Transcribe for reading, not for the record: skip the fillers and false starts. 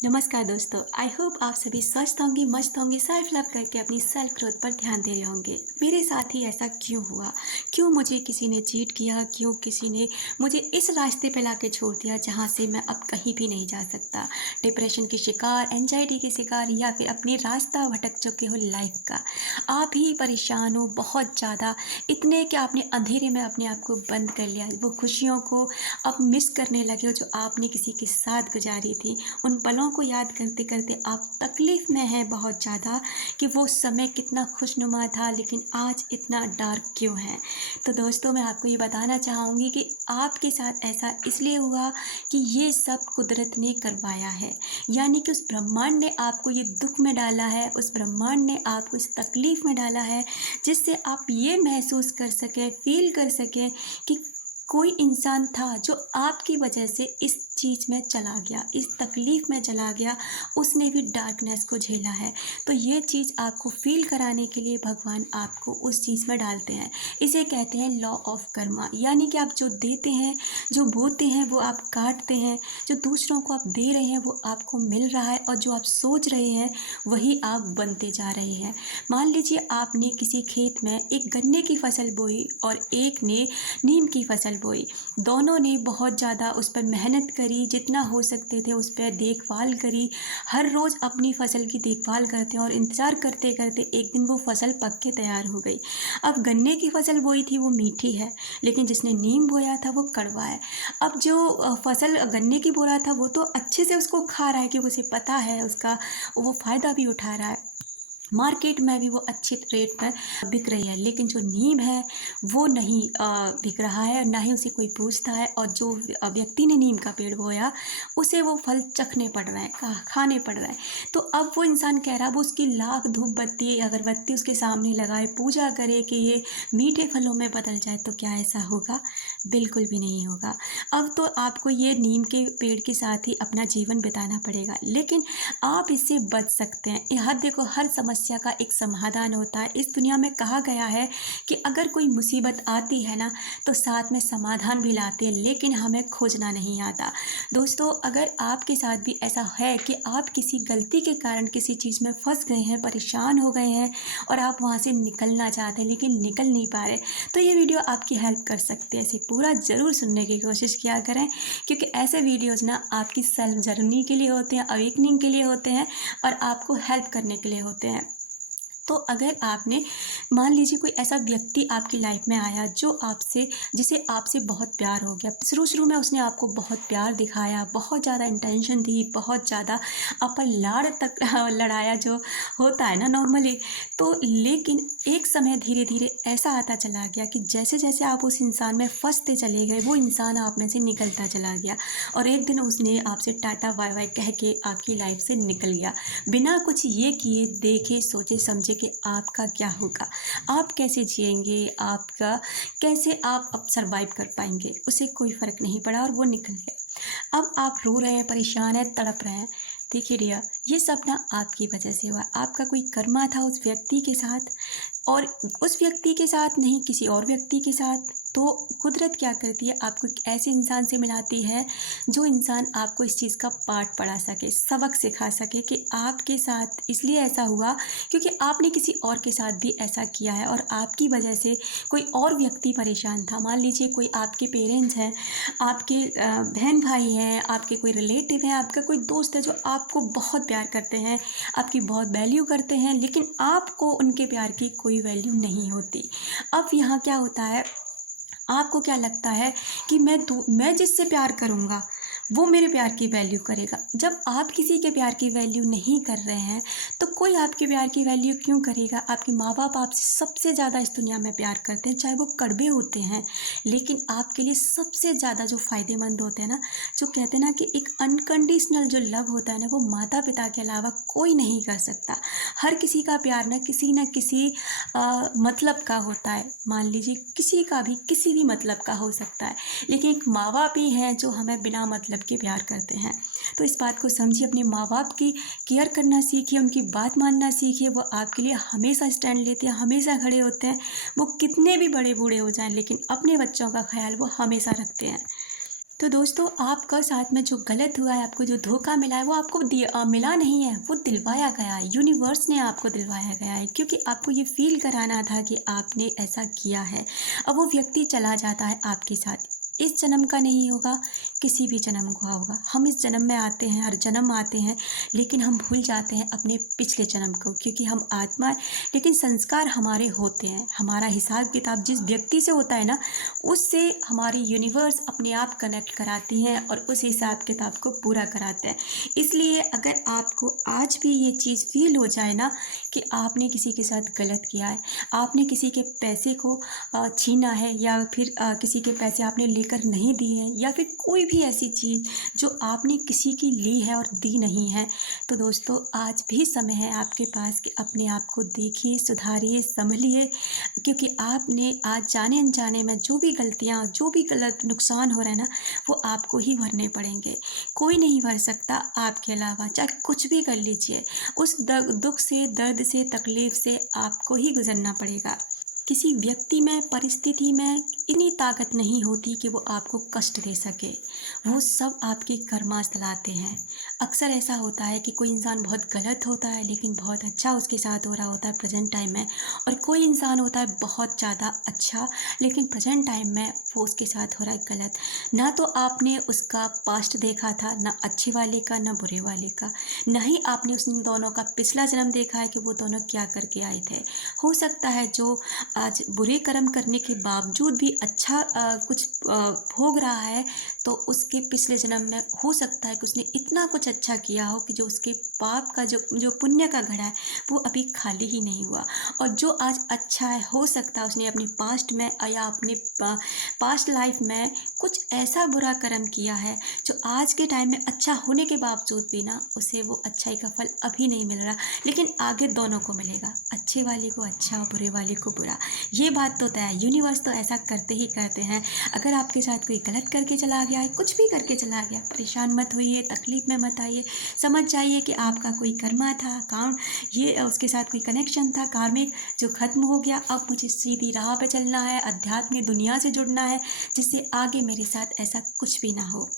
नमस्कार दोस्तों। I hope आप सभी स्वस्थ होंगे, मस्त होंगे, सेल्फ लव करके अपनी सेल्फ ग्रोथ पर ध्यान दे रहे होंगे। मेरे साथ ही ऐसा क्यों हुआ? क्यों मुझे किसी ने चीट किया? क्यों किसी ने मुझे इस रास्ते पे लाके छोड़ दिया जहाँ से मैं अब कहीं भी नहीं जा सकता? डिप्रेशन की शिकार, एंजाइटी की शिकार, या फिर अपनी रास्ता भटक चुके हो लाइफ का। आप ही परेशान हो बहुत ज़्यादा, इतने कि आपने अंधेरे में अपने आप को बंद कर लिया। वो खुशियों को अब मिस करने लगे हो जो आपने किसी के साथ गुजारी थी। उन पलों को याद करते करते आप तकलीफ़ में हैं बहुत ज़्यादा कि वो समय कितना खुशनुमा था, लेकिन आज इतना डार्क क्यों है। तो दोस्तों, मैं आपको ये बताना चाहूँगी कि आपके साथ ऐसा इसलिए हुआ कि ये सब कुदरत ने करवाया है। यानी कि उस ब्रह्मांड ने आपको ये दुख में डाला है, उस ब्रह्मांड ने आपको इस तकलीफ़ में डाला है, जिससे आप ये महसूस कर सकें, फ़ील कर सकें कि कोई इंसान था जो आपकी वजह से इस चीज़ में चला गया, इस तकलीफ़ में चला गया, उसने भी डार्कनेस को झेला है। तो ये चीज़ आपको फ़ील कराने के लिए भगवान आपको उस चीज़ में डालते हैं। इसे कहते हैं लॉ ऑफ कर्मा। यानी कि आप जो देते हैं, जो बोते हैं वो आप काटते हैं, जो दूसरों को आप दे रहे हैं वो आपको मिल रहा है, और जो आप सोच रहे हैं वही आप बनते जा रहे हैं। मान लीजिए आपने किसी खेत में एक गन्ने की फसल बोई और एक ने नीम की फसल बोई। दोनों ने बहुत ज़्यादा उस पर मेहनत करी, जितना हो सकते थे उस पर देखभाल करी। हर रोज़ अपनी फसल की देखभाल करते हैं और इंतज़ार करते करते एक दिन वो फसल पक के तैयार हो गई। अब गन्ने की फसल बोई थी वो मीठी है, लेकिन जिसने नीम बोया था वो कड़वा है। अब जो फसल गन्ने की बो रहा था वो तो अच्छे से उसको खा रहा है, क्योंकि उसे पता है उसका वो फ़ायदा भी उठा रहा है। मार्केट में भी वो अच्छे रेट पर बिक रही है, लेकिन जो नीम है वो नहीं बिक रहा है, ना ही उसे कोई पूछता है। और जो व्यक्ति ने नीम का पेड़ बोया उसे वो फल चखने पड़ रहा है, खाने पड़ रहा है। तो अब वो इंसान कह रहा है, वो उसकी लाख धूप बत्ती अगरबत्ती उसके सामने लगाए, पूजा करे कि ये मीठे फलों में बदल जाए, तो क्या ऐसा होगा? बिल्कुल भी नहीं होगा। अब तो आपको ये नीम के पेड़ के साथ ही अपना जीवन बिताना पड़ेगा, लेकिन आप इससे बच सकते हैं। हर देखो, हर समस्या का एक समाधान होता है। इस दुनिया में कहा गया है कि अगर कोई मुसीबत आती है ना, तो साथ में समाधान भी लाते हैं, लेकिन हमें खोजना नहीं आता। दोस्तों, अगर आपके साथ भी ऐसा है कि आप किसी गलती के कारण किसी चीज़ में फंस गए हैं, परेशान हो गए हैं और आप वहाँ से निकलना चाहते हैं लेकिन निकल नहीं पा रहे, तो ये वीडियो आपकी हेल्प कर सकते हैं। इसे पूरा ज़रूर सुनने की कोशिश किया करें, क्योंकि ऐसे वीडियोज़ ना आपकी सेल्फ जर्नी के लिए होते हैं, अवेकनिंग के लिए होते हैं, और आपको हेल्प करने के लिए होते हैं। तो अगर आपने, मान लीजिए कोई ऐसा व्यक्ति आपकी लाइफ में आया जो आपसे, जिसे आपसे बहुत प्यार हो गया, शुरू-शुरू में उसने आपको बहुत प्यार दिखाया, बहुत ज़्यादा इंटेंशन दी, बहुत ज़्यादा आप पर लाड़ तक लड़ाया, जो होता है ना नॉर्मली। तो लेकिन एक समय धीरे-धीरे ऐसा आता चला गया कि जैसे-जैसे आप उस इंसान में फँसते चले गए, वो इंसान आप में से निकलता चला गया, और एक दिन उसने आपसे टाटा बाय-बाय कह के आपकी लाइफ से निकल गया। बिना कुछ ये किए, देखे, सोचे, समझे कि आपका क्या होगा, आप कैसे जिएँगे, आपका कैसे आप अब सर्वाइव कर पाएँगे, उसे कोई फ़र्क नहीं पड़ा और वो निकल गया। अब आप रो रहे हैं, परेशान हैं, तड़प रहे हैं। देखिए डियर, ये सब ना आपकी वजह से हुआ। आपका कोई कर्मा था उस व्यक्ति के साथ, और उस व्यक्ति के साथ नहीं, किसी और व्यक्ति के साथ। तो कुदरत क्या करती है, आपको एक ऐसे इंसान से मिलाती है जो इंसान आपको इस चीज़ का पाठ पढ़ा सके, सबक सिखा सके कि आपके साथ इसलिए ऐसा हुआ क्योंकि आपने किसी और के साथ भी ऐसा किया है, और आपकी वजह से कोई और व्यक्ति परेशान था। मान लीजिए कोई आपके पेरेंट्स हैं, आपके बहन भाई हैं, आपके कोई रिलेटिव हैं, आपका कोई दोस्त है जो आपको बहुत प्यार करते हैं, आपकी बहुत वैल्यू करते हैं, लेकिन आपको उनके प्यार की कोई वैल्यू नहीं होती। अब यहाँ क्या होता है, आपको क्या लगता है कि मैं जिससे प्यार करूँगा वो मेरे प्यार की वैल्यू करेगा। जब आप किसी के प्यार की वैल्यू नहीं कर रहे हैं, तो कोई आपके प्यार की वैल्यू क्यों करेगा? आपके माँ-बाप आपसे सबसे ज़्यादा इस दुनिया में प्यार करते हैं, चाहे वो कड़वे होते हैं, लेकिन आपके लिए सबसे ज़्यादा जो फ़ायदेमंद होते हैं ना, जो कहते हैं ना कि एक अनकंडीशनल जो लव होता है ना, वो माता-पिता के अलावा कोई नहीं कर सकता। हर किसी का प्यार ना किसी न किसी मतलब का होता है। मान लीजिए किसी का भी किसी भी मतलब का हो सकता है, लेकिन एक माँ-बाप ही हैं जो हमें बिना मतलब के प्यार करते हैं। तो इस बात को समझिए, अपने माँ-बाप की केयर करना सीखिए, उनकी बात मानना सीखिए। वो आपके लिए हमेशा स्टैंड लेते हैं, हमेशा खड़े होते हैं। वो कितने भी बड़े बूढ़े हो जाएँ, लेकिन अपने बच्चों का ख़्याल वो हमेशा रखते हैं। तो दोस्तों आपका साथ में जो गलत हुआ है, आपको जो धोखा मिला है वो आपको मिला नहीं है, वो दिलवाया गया है। यूनिवर्स ने आपको दिलवाया गया है क्योंकि आपको ये फ़ील कराना था कि आपने ऐसा किया है। अब वो व्यक्ति चला जाता है आपके साथ। इस जन्म का नहीं होगा, किसी भी जन्म का होगा। हम इस जन्म में आते हैं, हर जन्म आते हैं, लेकिन हम भूल जाते हैं अपने पिछले जन्म को क्योंकि हम आत्मा हैं, लेकिन संस्कार हमारे होते हैं। हमारा हिसाब-किताब जिस व्यक्ति से होता है ना, उससे हमारी यूनिवर्स अपने आप कनेक्ट कराती हैं और उस हिसाब किताब को पूरा कराते हैं। इसलिए अगर आपको आज भी ये चीज़ फ़ील हो जाए ना कि आपने किसी के साथ गलत किया है, आपने किसी के पैसे को छीना है या फिर किसी के पैसे आपने लेकर नहीं दिए हैं या फिर कोई भी ऐसी चीज़ जो आपने किसी की ली है और दी नहीं है, तो दोस्तों आज भी समय है आपके पास कि अपने आप को देखिए, सुधारिए, सँभलिए क्योंकि आपने आज जाने-अनजाने में जो भी गलतियाँ, जो भी गलत नुकसान हो रहा है ना, वो आपको ही भरने पड़ेंगे। कोई नहीं भर सकता आपके अलावा, चाहे कुछ भी कर लीजिए। उस दुःख से, दर्द से, तकलीफ़ से आपको ही गुज़रना पड़ेगा। किसी व्यक्ति में, परिस्थिति में इतनी ताकत नहीं होती कि वो आपको कष्ट दे सके। वो सब आपके कर्मास लाते हैं। अक्सर ऐसा होता है कि कोई इंसान बहुत गलत होता है लेकिन बहुत अच्छा उसके साथ हो रहा होता है प्रेज़ेंट टाइम में और कोई इंसान होता है बहुत ज़्यादा अच्छा लेकिन प्रेज़ेंट टाइम में वो उसके साथ हो रहा है गलत। ना तो आपने उसका पास्ट देखा था, ना अच्छे वाले का, ना बुरे वाले का। ना ही आपने उन दोनों का पिछला जन्म देखा है कि वो दोनों क्या करके आए थे। हो सकता है जो आज बुरे कर्म करने के बावजूद भी अच्छा कुछ भोग रहा है, तो उसके पिछले जन्म में हो सकता है कि उसने इतना कुछ अच्छा किया हो कि जो उसके पाप का जो जो पुण्य का घड़ा है, वो अभी खाली ही नहीं हुआ। और जो आज अच्छा है, हो सकता है उसने अपने पास्ट में या अपने पास्ट लाइफ में कुछ ऐसा बुरा कर्म किया है, जो आज के टाइम में अच्छा होने के बावजूद भी ना, उसे वो अच्छाई का फल अभी नहीं मिल रहा, लेकिन आगे दोनों को मिलेगा। अच्छे वाले को अच्छा, बुरे वाले को बुरा। ये बात तो तय है, यूनिवर्स तो ऐसा करते ही करते हैं। अगर आपके साथ कोई गलत करके चला गया है, कुछ भी करके चला गया, परेशान मत होइए, तकलीफ़ में मत आइए। समझ जाइए कि आपका कोई कर्मा था, काम ये उसके साथ कोई कनेक्शन था कार्मिक जो ख़त्म हो गया। अब मुझे सीधी राह पे चलना है, अध्यात्म दुनिया से जुड़ना है, जिससे आगे मेरे साथ ऐसा कुछ भी ना हो।